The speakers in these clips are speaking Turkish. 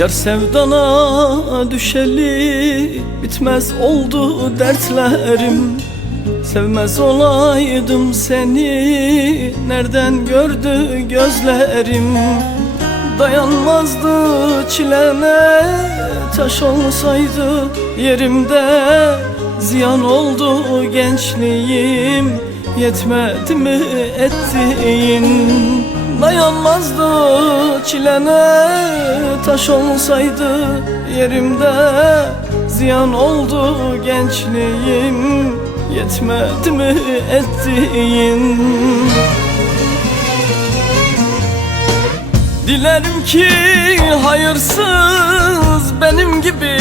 Yar sevdana düşeli bitmez oldu dertlerim. Sevmez olaydım seni nereden gördü gözlerim? Dayanmazdı çilene taş olsaydı yerimde. Ziyan oldu gençliğim yetmedi mi ettiğin Dayanmazdı çilene taş olsaydı yerimde Ziyan oldu gençliğim. Yetmedi mi ettiğin? Dilerim ki hayırsız benim gibi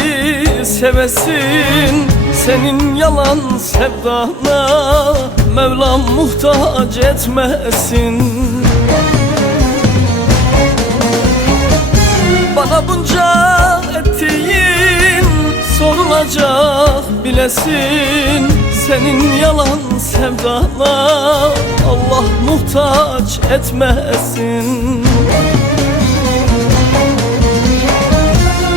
sevesin. Senin yalan sevdana Mevlam muhtaç etmesin bilesin Senin yalan sevdana Allah muhtaç etmesin.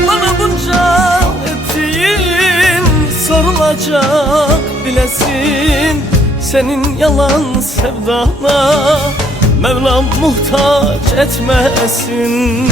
Bana bunca ettiğin sorulacak bilesin Senin yalan sevdana Mevlam muhtaç etmesin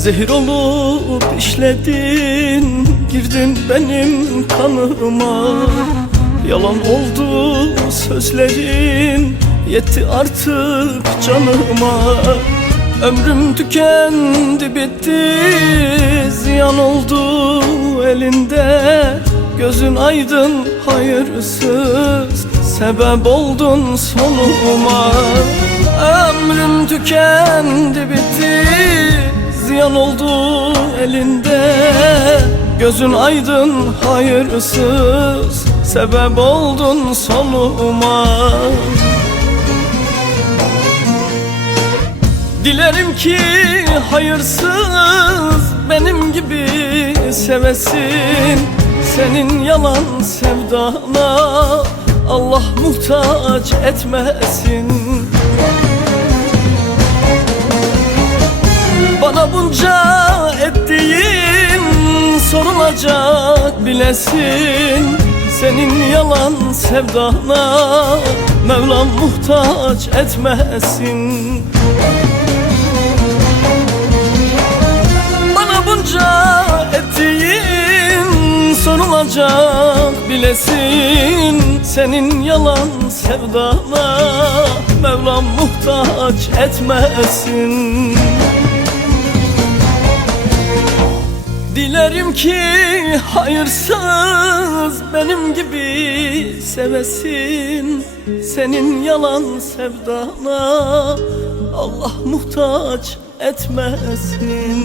Zehir olup işledin Girdin benim kanıma. Yalan oldu sözlerin Yetti artık canıma. Ömrüm tükendi bitti Ziyan oldu elinde. Gözün aydın hayırsız Sebep oldun sonuma. Ömrüm tükendi bitti Ziyan oldu elinde. Gözün aydın hayırsız Sebep oldun sonuma. Dilerim ki hayırsız benim gibi sevesin. Senin yalan sevdana Allah muhtaç etmesin Bana bunca ettiğin sorulacak bilesin. Senin yalan sevdana Mevlam muhtaç etmesin. Bana bunca ettiğin sorulacak bilesin. Senin yalan sevdana Mevlam muhtaç etmesin ki hayırsız benim gibi sevesin Senin yalan sevdana. Allah muhtaç etmesin